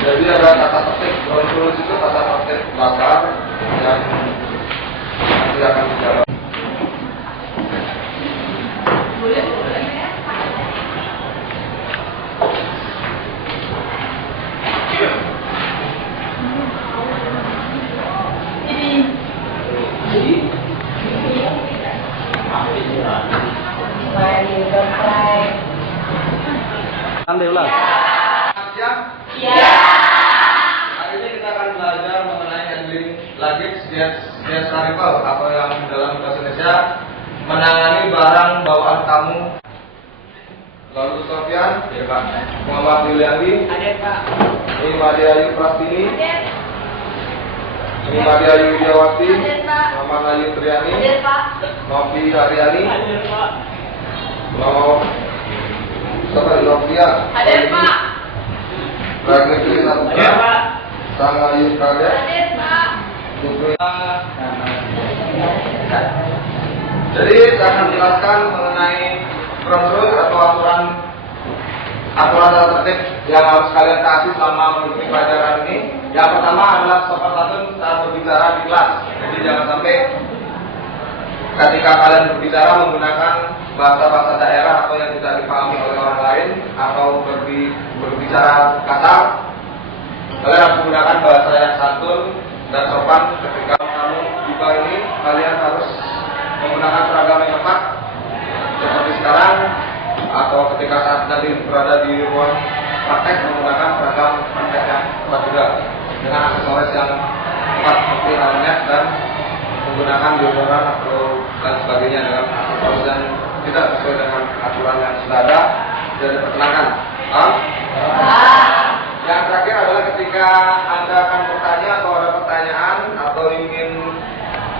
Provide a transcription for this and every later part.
Jadi ada kata petik terus itu kata petik bakar yang nanti akan dijawab. Alhamdulillah. Siap? Iya. Hari ini kita akan belajar mengenai handling luggage gas arrival atau yang dalam bahasa Indonesia menangani barang bawaan tamu. Lalu Sofyan, ya Pak. Muhammad Yuliandi, Ada Pak. ini Madi Ayu Prastini, Ada. ini Madi Ayu Widiawati, Ada Pak. Muhammad Ayu Triani, Ada Pak. Novi Haryani, Ada Pak. Novia, Ada Pak. Ragil Satu, Ada Pak. Sang Ayu Karya, Ada Pak. Putri. Jadi saya akan menjelaskan mengenai prosedur atau aturan tata tertib yang harus kalian kasih selama mengikuti pelajaran ini. Yang pertama adalah sopan santun saat berbicara di kelas. Jadi jangan sampai ketika kalian berbicara menggunakan bahasa-bahasa daerah atau yang tidak dipahami oleh orang lain atau berbicara kasar. Kalian harus menggunakan bahasa yang santun dan sopan. Ketika kamu tiba ini, kalian harus menggunakan seragam yang tepat seperti sekarang, atau ketika saat nanti berada di ruang praktek menggunakan seragam praktek yang tepat juga dengan aksesoris yang tepat seperti helmet dan menggunakan deodoran atau dan sebagainya dengan aksesoris yang tidak sesuai dengan aturan yang sudah ada dan diperkenankan. Yang terakhir adalah ketika Anda akan bertanya atau ada pertanyaan atau ingin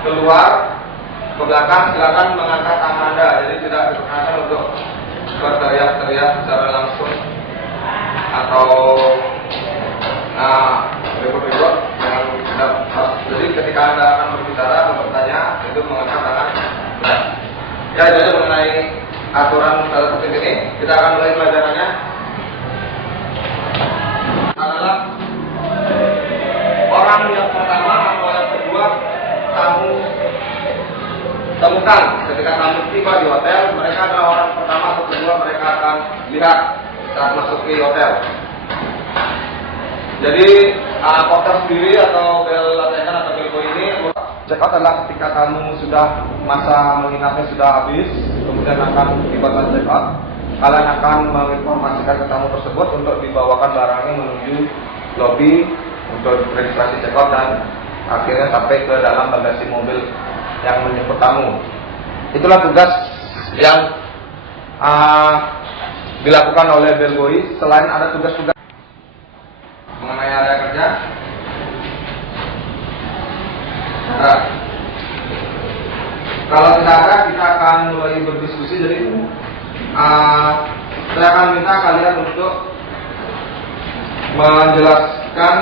keluar ke belakang, silakan mengangkat tangan Anda. Jadi tidak diperkenankan untuk berteriak-teriak secara langsung atau ribut-ribut. Jadi ketika Anda akan berbicara atau bertanya, itu mengangkat tangan. Ya, jadi mengenai aturan tata tertib ini, kita akan mulai pelajarannya. Adalah orang yang pertama atau yang kedua kamu temukan ketika kamu tiba di hotel. Mereka adalah orang pertama atau kedua mereka akan lihat saat masuk ke hotel. Jadi porter sendiri atau bel latekan atau bel boy ini check out adalah ketika kamu sudah masa menginapnya sudah habis, kemudian akan dibatalkan check out. Kalian akan menginformasikan ke tamu tersebut untuk dibawakan barangnya menuju lobi untuk registrasi check out dan akhirnya sampai ke dalam bagasi mobil yang menjemput tamu. Itulah tugas yang dilakukan oleh bellboy. Selain ada tugas-tugas mengenai area kerja, kalau tidak ada, kita akan mulai berdiskusi. Jadi saya akan minta kalian untuk menjelaskan,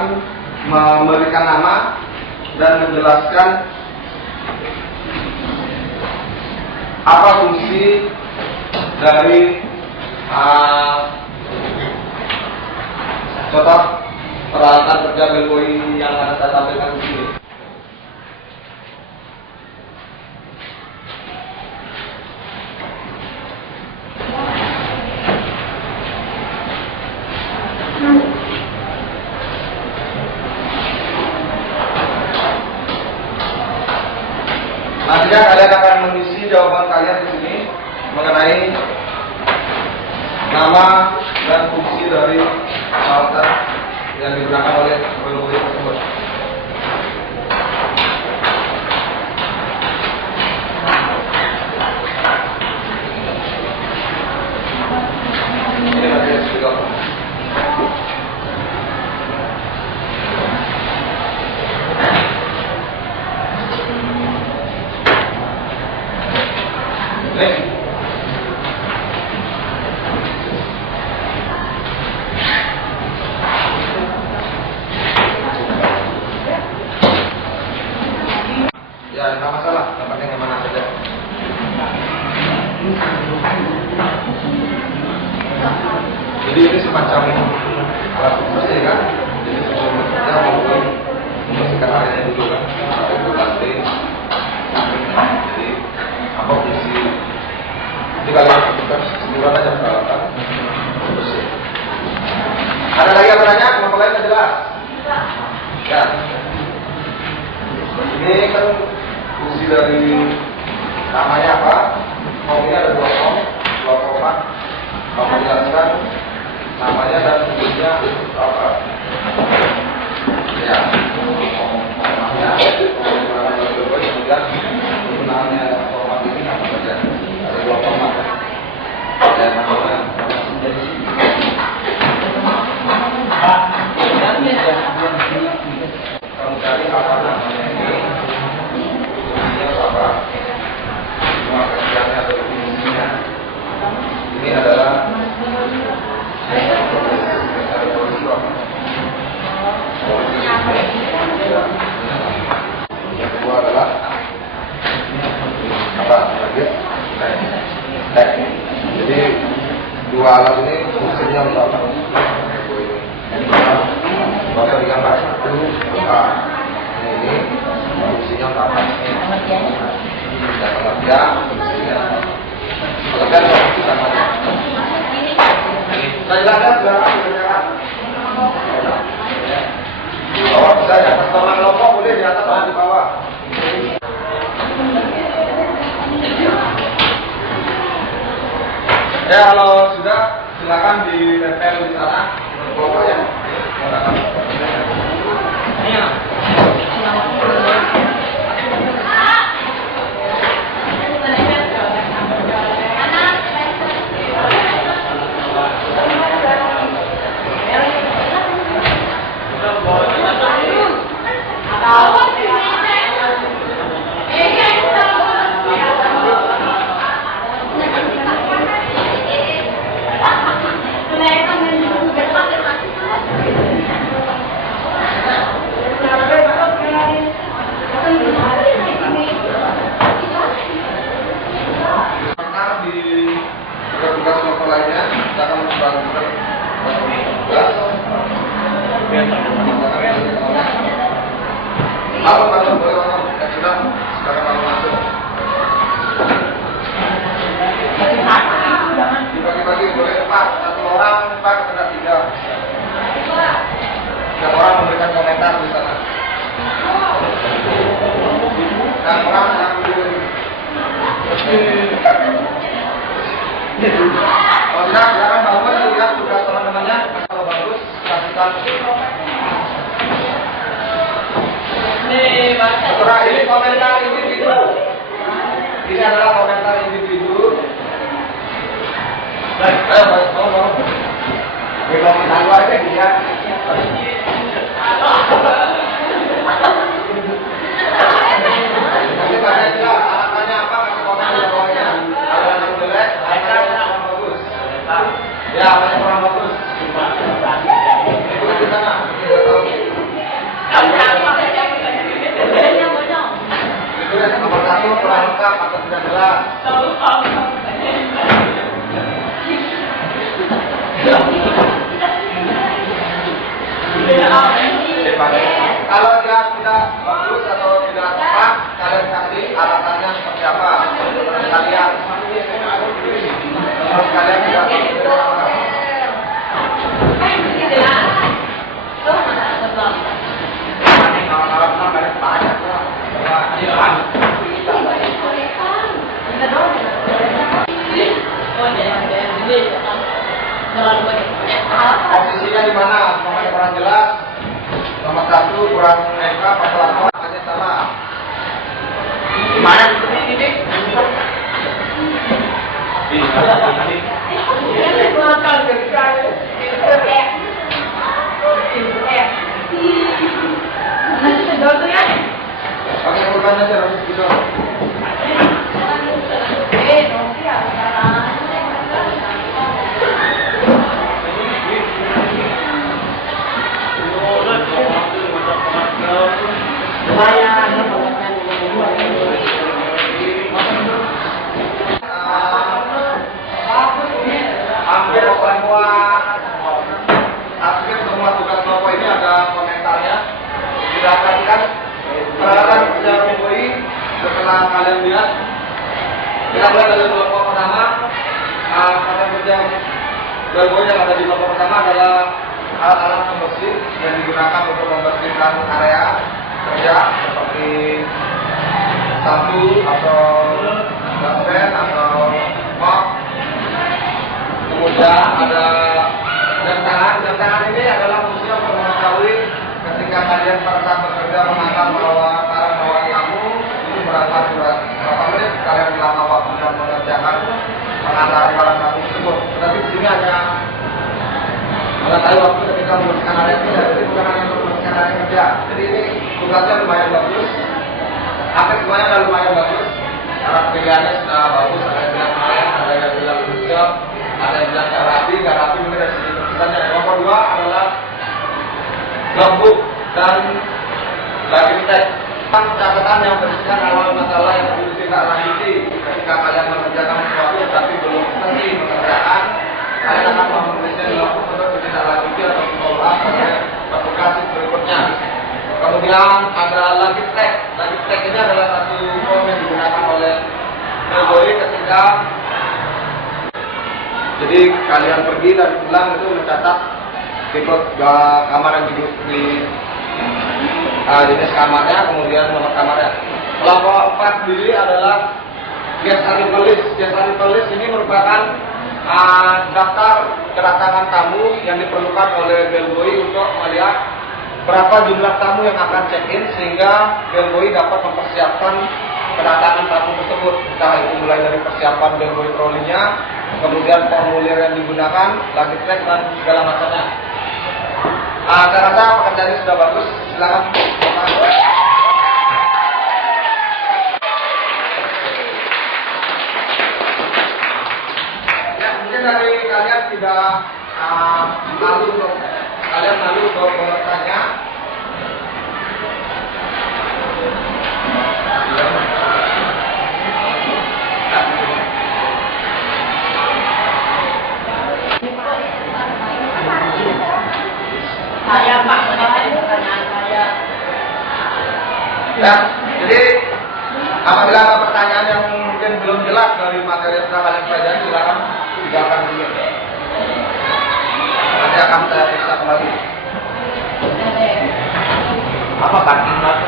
memberikan nama dan menjelaskan apa fungsi dari contoh peralatan kerja bellboy yang akan saya tampilkan di sini. Nantinya kalian akan mengisi jawaban kalian di sini mengenai nama dan fungsi dari peralatan yang digunakan oleh bellboy tersebut. Ini materi juga. Ya, nggak masalah, tempatnya yang mana saja. Jadi ini semacam alat bersih kan. Jadi sebelum bekerja maupun membersihkan areanya dulu kan. Itu lantai. Jadi apa fungsi? Jadi kalian lakukan semburan aja peralatan bersih. Ada lagi yang bertanya? Kenapa lain tidak jelas? Ya. Ini kan fungsi dari namanya apa? Kom ini ada dua format. Mau menjelaskan namanya dan fungsinya apa? Ya. Namanya. Kemudian penggunaannya format ini apa saja? Ada dua format. Ada namanya. Kamu cari apa namanya ini? Fungsinya apa? Cuma kerjanya atau fungsinya. Ini adalah yang kedua adalah apa lagi? Tek. Jadi dua alat ini fungsinya untuk apa? Motor yang satu ini fungsinya untuk apa? Dan pengertian fungsinya pengertian fungsi samanya. Saya jelaskan sekarang. Bawah bisa ya, pertama kelompok boleh di atas atau di bawah. Ya kalau sudah silakan ditempel di sana kelompoknya. Iya. Tugas kelompok lainnya kita akan membangun tugas. Halo, boleh sudah sekarang mau masuk. Dibagi-bagi boleh 4, satu orang 4 ada 3. 3 orang memberikan komentar di sana. Dan orang yang kalau tidak, silakan bangun, lihat tugas teman-temannya. Kalau bagus, kasihkan. Setelah ini komentar individu. Ini adalah komentar individu. Ayo, bangun. Ini komentar gua aja, ya. Nanti tanya jelas, alasannya apa, kasih komen di bawahnya. Ada yang jelek, ada yang bagus. Ya, ada yang kurang bagus. Itu di sana. Itu yang nomor 1 kurang lengkap atau tidak jelas. Kalau dia tidak bagus atau tidak tepat, kalian kasih alasannya seperti apa? Menurut kalian, tidak posisinya di mana? Nomornya kurang jelas. Nomor 1 kurang lengkap atau hanya sama. Di mana ini? Oke, bukan aja harus gitu. Hampir semua setelah kalian lihat, kita mulai dari kelompok pertama. Kata kerja Belboy yang ada di kelompok pertama adalah alat-alat pembersih yang digunakan untuk membersihkan area kerja seperti sapu atau dustpan atau mop. Kemudian ada jam tangan. Jam tangan ini adalah fungsinya untuk mengetahui ketika kalian pada saat bekerja mengangkat barang bawaan kamu itu berapa menit kalian lama waktu dan mengerjakan pengantaran barang kamu tersebut. Tetapi di sini hanya mengetahui waktu ketika membersihkan area kerja, jadi bukan hanya untuk membersihkan area kerja. Jadi ini tugasnya lumayan bagus. Hampir semuanya sudah lumayan bagus. Karena pilihannya sudah bagus. Ada yang bilang keren, ada yang bilang hijau, ada yang bilang gak rapi mungkin dari segi tulisannya. Yang kedua adalah logbook dan live tag. Catatan yang berisikan awal masalah yang perlu ditindaklanjuti ketika kalian mengerjakan sesuatu tapi belum selesai mengerjakan, kalian akan menulisnya di logbook untuk ditindaklanjuti atau follow up pada petugas berikutnya. Kemudian ada live tag. Live tag ini adalah satu form yang digunakan oleh Belboy ketika jadi kalian pergi dan pulang itu mencatat tipe kamar yang di jenis kamarnya, kemudian nomor kamarnya. Kelompok 4 sendiri adalah guest arrival list. Guest arrival list ini merupakan daftar kedatangan tamu yang diperlukan oleh Belboy untuk melihat berapa jumlah tamu yang akan check-in sehingga Belboy dapat mempersiapkan kedatangan tamu tersebut. Entah itu mulai dari persiapan Belboy trolinya, kemudian formulir yang digunakan, lagi track dan segala macamnya. Saya rasa pekerjaan ini sudah bagus. Silakan. Ya, mungkin dari kalian tidak malu untuk bertanya. Saya Pak, pertanyaan saya. Ya, jadi apabila ada pertanyaan yang mungkin belum jelas dari materi yang sudah kalian pelajari, silakan tinggalkan dulu. Nanti akan saya periksa kembali. Apa parking lot?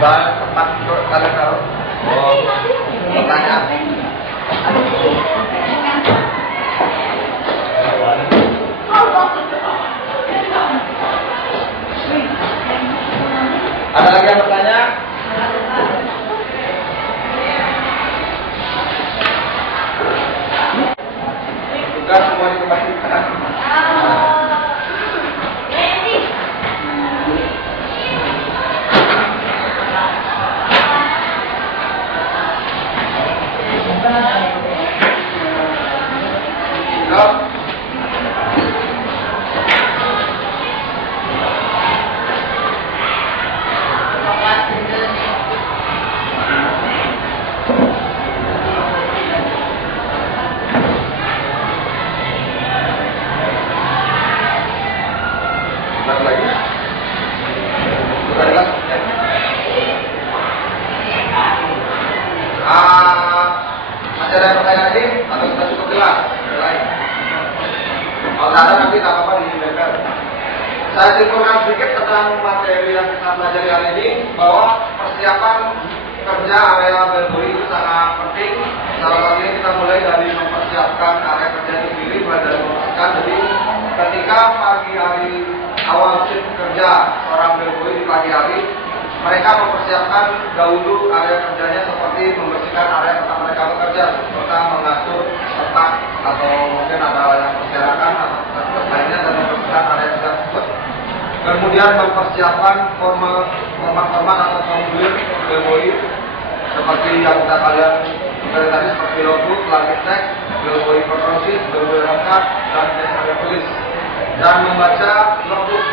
Baik, tempat untuk kalian taruh. Oh, pertanyaan. Ada lagi yang bertanya? Tugas semua dikembalikan. Masih ada pertanyaan lagi atau sudah cukup jelas? Kalau ada nanti tak apa-apa di bengkel. Saya simpulkan sedikit tentang materi yang kita pelajari hari ini bahwa persiapan kerja area Belboy itu sangat penting. Salah satunya kita mulai dari mempersiapkan area kerja itu sendiri, mulai dari mempersiapkan. Jadi ketika pagi hari awal shift kerja seorang Belboy di pagi hari, mereka mempersiapkan dahulu area kerjanya seperti membersihkan area tempat mereka bekerja, serta mengatur letak atau mungkin ada yang berserakan atau lainnya dan membersihkan area kerja tersebut. Kemudian mempersiapkan format atau formulir Belboy seperti yang kita kalian dari tadi seperti logbook, lagi teks, Belboy Protosis, Belboy Rangkat, dan Desa Tulis, dan membaca logbook